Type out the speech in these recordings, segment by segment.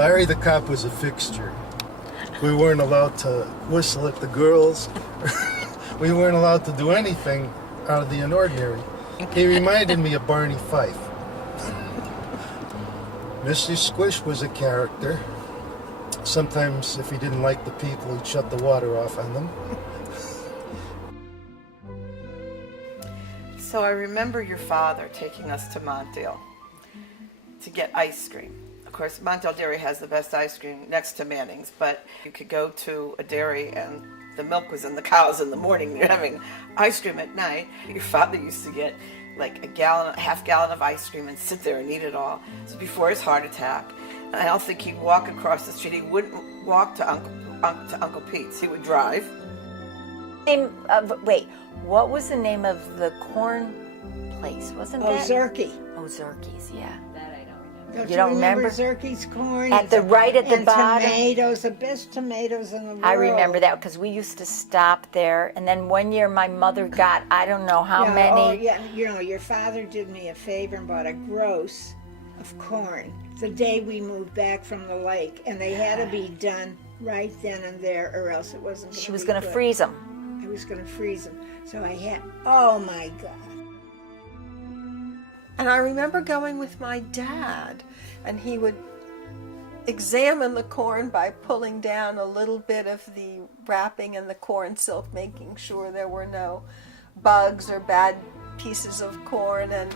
Larry the cop was a fixture. We weren't allowed to whistle at the girls. We weren't allowed to do anything out of the ordinary. He reminded me of Barney Fife. Mr. Squish was a character. Sometimes, if he didn't like the people, he'd shut the water off on them. So I remember your father taking us to Montdale to get ice cream. Of course, Montdale Dairy has the best ice cream next to Manning's, but you could go to a dairy and the milk was in the cows in the morning. You're having ice cream at night. Your father used to get like a half gallon of ice cream and sit there and eat it all. So before his heart attack. And I don't think he'd walk across the street. He wouldn't walk to Uncle Pete's. He would drive. Wait, what was the name of the corn place? Wasn't that? Zerky. Oh, Zerky's, yeah. That I don't remember. You don't remember? Zerky's corn? At the right at the bottom? Tomatoes, the best tomatoes in the world. I remember that because we used to stop there. And then one year my mother got, I don't know how many. Oh, yeah, your father did me a favor and bought a gross of corn the day we moved back from the lake. And they had to be done right then and there or else it wasn't going to be She was going to freeze them. I was going to freeze them. So I had, oh my God. And I remember going with my dad, and he would examine the corn by pulling down a little bit of the wrapping and the corn silk, making sure there were no bugs or bad pieces of corn. And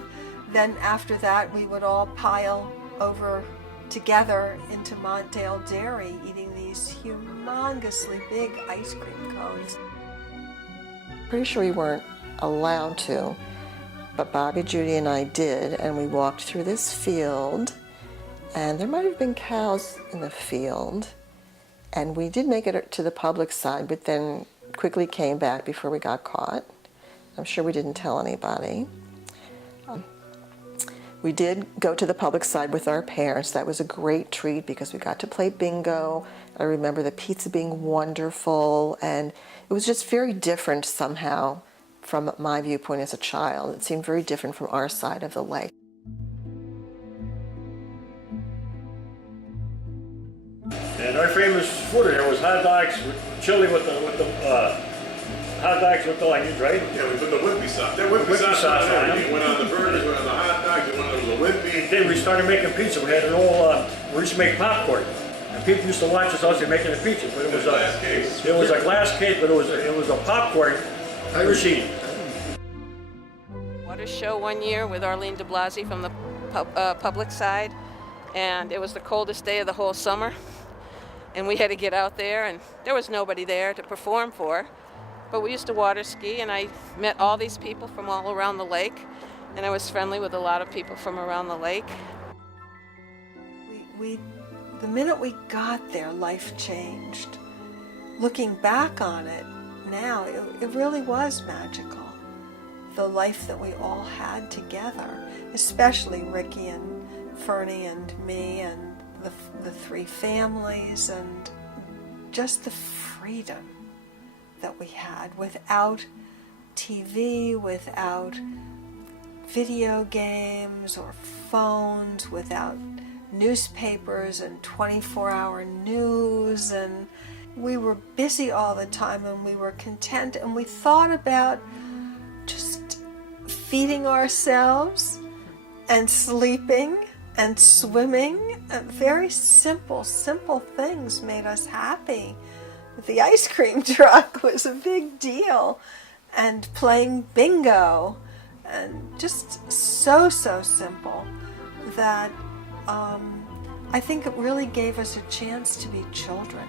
then after that, we would all pile over together into Montdale Dairy, eating these humongously big ice cream cones. Pretty sure we weren't allowed to, but Bobby, Judy, and I did, and we walked through this field, and there might have been cows in the field, and we did make it to the public side, but then quickly came back before we got caught. I'm sure we didn't tell anybody. We did go to the public side with our parents. That was a great treat because we got to play bingo. I remember the pizza being wonderful, and it was just very different somehow from my viewpoint as a child. It seemed very different from our side of the lake. And our famous food there was hot dogs with chili with the hot dogs with the onions, right? Yeah, we put the whippy sauce. That whippy sauce on everything. Went on the burgers, went on the hot dogs, went on the whippy. Then we started making pizza. We had an old, we used to make popcorn. And people used to watch us out there making the pizza. But it was glass case. It was a glass cake, but it was a popcorn machine. Water show one year with Arlene de Blasi from the public side, and it was the coldest day of the whole summer. And we had to get out there, and there was nobody there to perform for. But we used to water ski, and I met all these people from all around the lake, and I was friendly with a lot of people from around the lake. The minute we got there, life changed. Looking back on it now, it really was magical. The life that we all had together, especially Ricky and Fernie and me and the three families, and just the freedom that we had without TV, without video games or phones, without newspapers and 24-hour news, and we were busy all the time and we were content, and we thought about just feeding ourselves and sleeping and swimming. And very simple things made us happy. The ice cream truck was a big deal, and playing bingo, and just so simple that I think it really gave us a chance to be children.